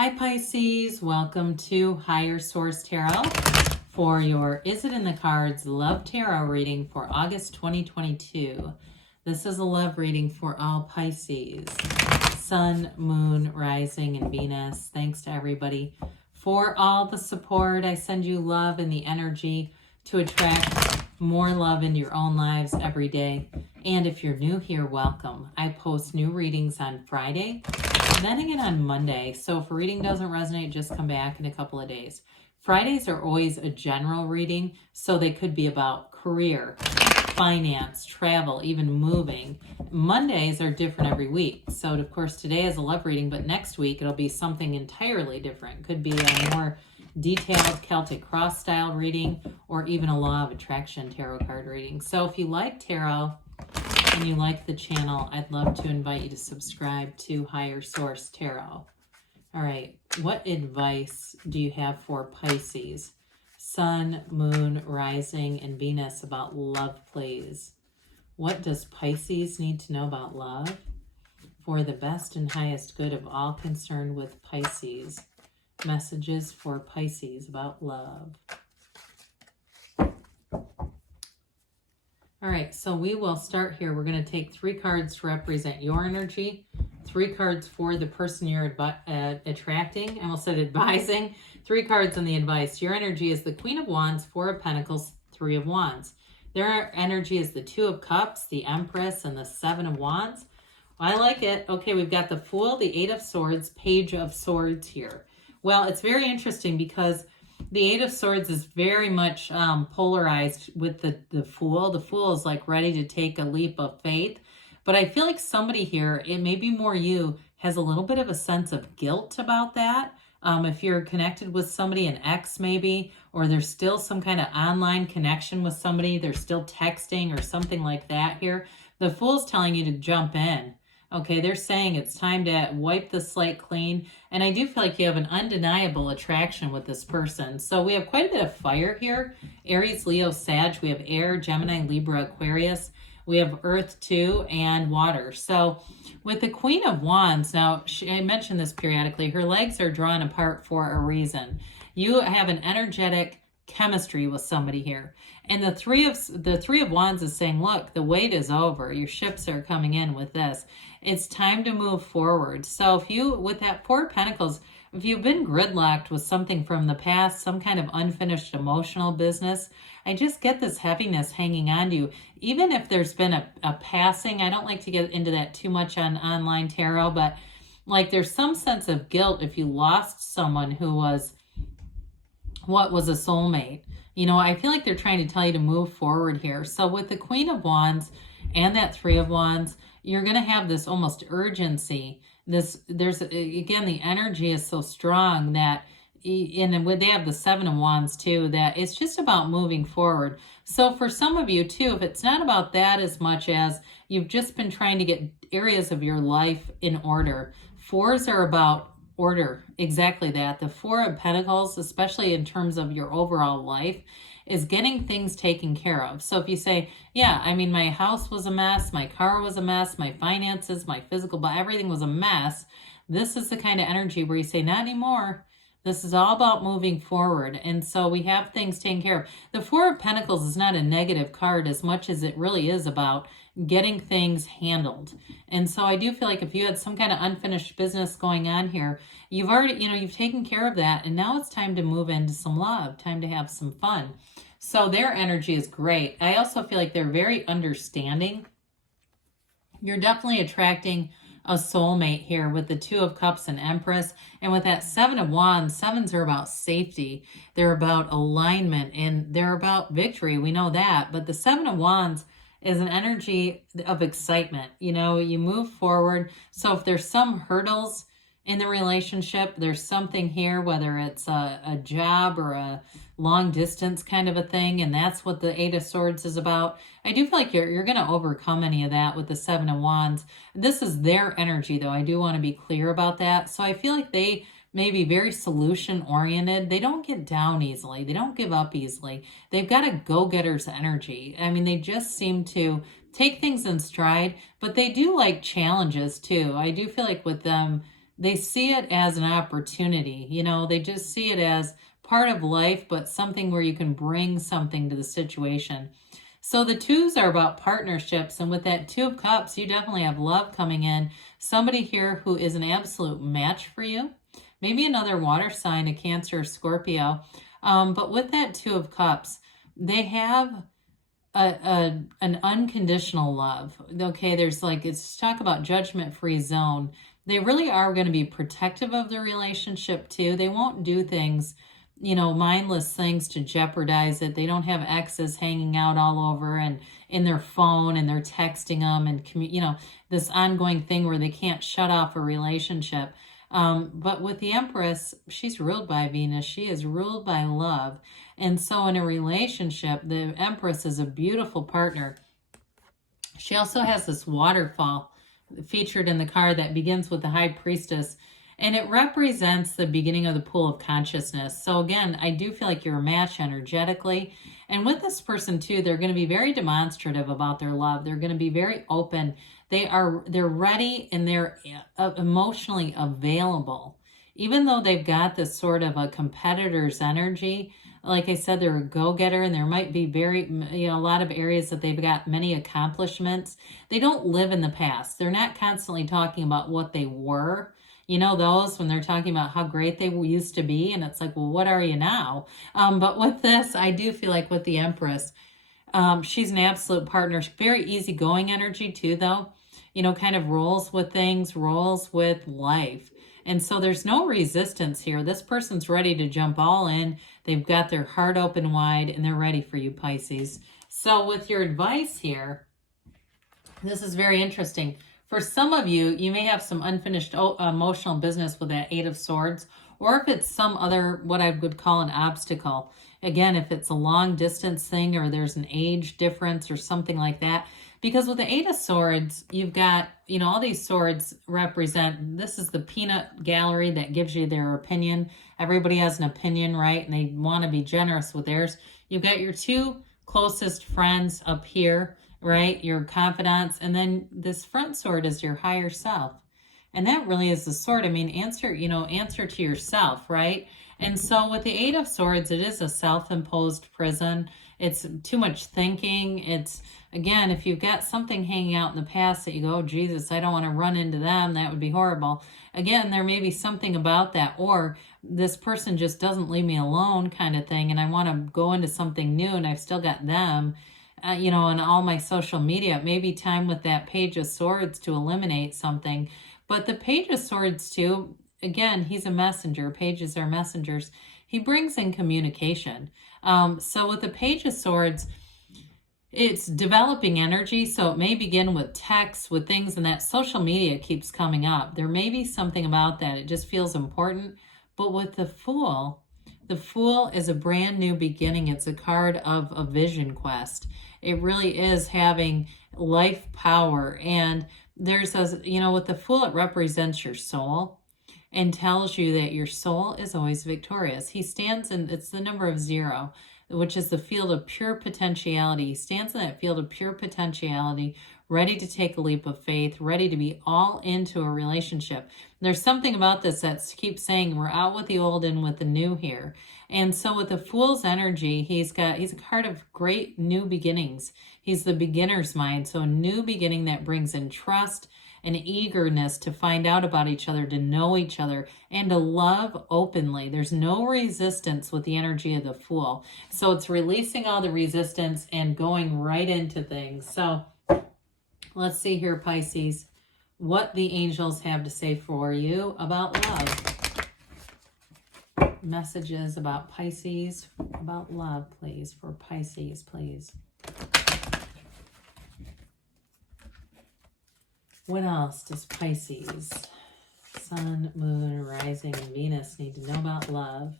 Hi Pisces, welcome to Higher Source Tarot for your Is It in the Cards Love Tarot reading for August 2022. This is a love reading for all Pisces, Sun, Moon, Rising, and Venus. Thanks to everybody for all the support. I send you love and the energy to attract more love in your own lives every day. And if you're new here, welcome. I post new readings on Friday, then again on Monday. So if a reading doesn't resonate, just come back in a couple of days. Fridays are always a general reading, so they could be about career, finance, travel, even moving. Mondays are different every week. So of course today is a love reading, but next week it'll be something entirely different. Could be a more detailed Celtic cross style reading or even a law of attraction tarot card reading. So if you like tarot and you like the channel, I'd love to invite you to subscribe to Higher Source Tarot. All right, what advice do you have for Pisces? Sun, Moon, Rising, and Venus about love, please. What does Pisces need to know about love? For the best and highest good of all concerned with Pisces. Messages for Pisces about love. All right, so we will start here. We're going to take 3 cards to represent your energy, 3 cards for the person you're attracting. I almost said advising. 3 cards on the advice. Your energy is the Queen of Wands, 4 of Pentacles, 3 of Wands. Their energy is the 2 of Cups, the Empress, and the 7 of Wands. I like it. Okay, we've got the Fool, the 8 of Swords, Page of Swords here. Well, it's very interesting because the 8 of Swords is very much polarized with the Fool. The Fool is like ready to take a leap of faith. But I feel like somebody here, it may be more you, has a little bit of a sense of guilt about that. If you're connected with somebody, an ex maybe, or there's still some kind of online connection with somebody, they're still texting or something like that here. The Fool's telling you to jump in. Okay, they're saying it's time to wipe the slate clean. And I do feel like you have an undeniable attraction with this person. So we have quite a bit of fire here. Aries, Leo, Sag. We have air, Gemini, Libra, Aquarius. We have earth too, and water. So with the Queen of Wands, now I mentioned this periodically, her legs are drawn apart for a reason. You have an energetic chemistry with somebody here. And the three of Wands is saying, look, the wait is over. Your ships are coming in with this. It's time to move forward. So if you, with that 4 of Pentacles, if you've been gridlocked with something from the past, some kind of unfinished emotional business, I just get this heaviness hanging on to you. Even if there's been a passing, I don't like to get into that too much on online tarot, but like there's some sense of guilt if you lost someone who was what was a soulmate. You know, I feel like they're trying to tell you to move forward here. So with the Queen of Wands and that 3 of Wands, you're going to have this almost urgency. There's again, the energy is so strong that, and they have the 7 of Wands too, that it's just about moving forward. So for some of you too, if it's not about that as much as you've just been trying to get areas of your life in order. 4s are about order, exactly that. The 4 of Pentacles, especially in terms of your overall life, is getting things taken care of. So if you say, yeah, I mean, my house was a mess, my car was a mess, my finances, my physical, but everything was a mess. This is the kind of energy where you say, not anymore. This is all about moving forward. And so we have things taken care of. The 4 of Pentacles is not a negative card as much as it really is about getting things handled. And so I do feel like if you had some kind of unfinished business going on here, you've already, you've taken care of that. And now it's time to move into some love, time to have some fun. So their energy is great. I also feel like they're very understanding. You're definitely attracting a soulmate here with the 2 of Cups and Empress. And with that 7 of Wands, 7s are about safety. They're about alignment and they're about victory. We know that. But the 7 of Wands is an energy of excitement. You know, you move forward. So if there's some hurdles in the relationship, there's something here, whether it's a job or a long distance kind of a thing, and that's what the 8 of Swords is about. I do feel like you're going to overcome any of that with the 7 of Wands. This is their energy, though. I do want to be clear about that. So I feel like they may be very solution oriented. They don't get down easily. They don't give up easily. They've got a go-getter's energy. I mean, they just seem to take things in stride, but they do like challenges too. I do feel like with them, they see it as an opportunity. You know, they just see it as part of life, but something where you can bring something to the situation. So the twos are about partnerships. And with that Two of Cups, you definitely have love coming in. Somebody here who is an absolute match for you. Maybe another water sign, a Cancer or Scorpio. But with that Two of Cups, they have an unconditional love. Okay, there's like, it's talk about judgment-free zone. They really are going to be protective of their relationship too. They won't do things, you know, mindless things to jeopardize it. They don't have exes hanging out all over and in their phone, and they're texting them, and you know, this ongoing thing where they can't shut off a relationship. But with the Empress, she's ruled by Venus. She is ruled by love. And so in a relationship, the Empress is a beautiful partner. She also has this waterfall featured in the card that begins with the High Priestess, and it represents the beginning of the pool of consciousness. So again, I do feel like you're a match energetically. And with this person too, they're going to be very demonstrative about their love. They're going to be very open. They're ready, and they're emotionally available. Even though they've got this sort of a competitor's energy, like I said, they're a go-getter, and there might be a lot of areas that they've got many accomplishments. They don't live in the past. They're not constantly talking about what they were. You know, those when they're talking about how great they used to be, and it's like, well, what are you now? But with this, I do feel like with the Empress, she's an absolute partner. Very easygoing energy too, though. You know, kind of rolls with things, rolls with life. And so there's no resistance here. This person's ready to jump all in. They've got their heart open wide, and they're ready for you, Pisces. So with your advice here, this is very interesting. For some of you, you may have some unfinished emotional business with that Eight of Swords, or if it's some other, what I would call an obstacle. Again, if it's a long distance thing, or there's an age difference or something like that. Because with the Eight of Swords, you've got, you know, all these swords represent, this is the peanut gallery that gives you their opinion. Everybody has an opinion, right? And they want to be generous with theirs. You've got your two closest friends up here, right? Your confidants. And then this front sword is your higher self. And that really is the sword. I mean, answer to yourself, right? And so with the Eight of Swords, it is a self-imposed prison. It's too much thinking. It's, again, if you've got something hanging out in the past that you go, oh, Jesus, I don't want to run into them. That would be horrible. Again, there may be something about that. Or this person just doesn't leave me alone kind of thing. And I want to go into something new, and I've still got them, you know, on all my social media. It may be time with that Page of Swords to eliminate something. But the Page of Swords too, again, he's a messenger. Pages are messengers. He brings in communication. So with the Page of Swords, it's developing energy. So it may begin with text, with things, and that social media keeps coming up. There may be something about that. It just feels important. But with the Fool is a brand new beginning. It's a card of a vision quest. It really is having life power. And there's a, you know, with the Fool, it represents your soul and tells you that your soul is always victorious. He stands in, it's the number of 0, which is the field of pure potentiality. He stands in that field of pure potentiality, ready to take a leap of faith, ready to be all into a relationship. There's something about this that keeps saying we're out with the old and with the new here. And so with the Fool's energy, he's a card of great new beginnings. He's the beginner's mind. So a new beginning that brings in trust and eagerness to find out about each other, to know each other, and to love openly. There's no resistance with the energy of the Fool. So it's releasing all the resistance and going right into things. So let's see here, Pisces, what the angels have to say for you about love. Messages about Pisces, about love, please, for Pisces, please. What else does Pisces, Sun, Moon, Rising, and Venus need to know about love?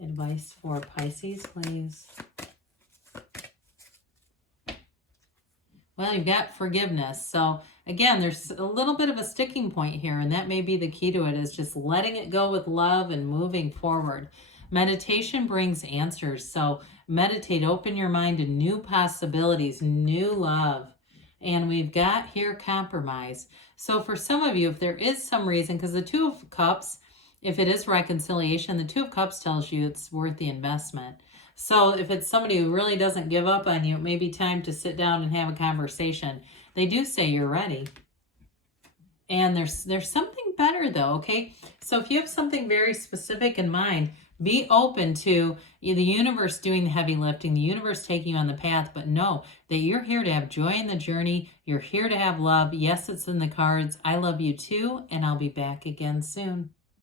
Advice for Pisces, please. Well, you've got forgiveness. So again, there's a little bit of a sticking point here, and that may be the key to it, is just letting it go with love and moving forward. Meditation brings answers. So meditate, open your mind to new possibilities, new love. And we've got here compromise. So for some of you, if there is some reason, because the Two of Cups, if it is reconciliation, the Two of Cups tells you it's worth the investment. So if it's somebody who really doesn't give up on you, it may be time to sit down and have a conversation. They do say you're ready. And there's something better though, okay? So if you have something very specific in mind, be open to the universe doing the heavy lifting, the universe taking you on the path, but know that you're here to have joy in the journey. You're here to have love. Yes, it's in the cards. I love you too, and I'll be back again soon.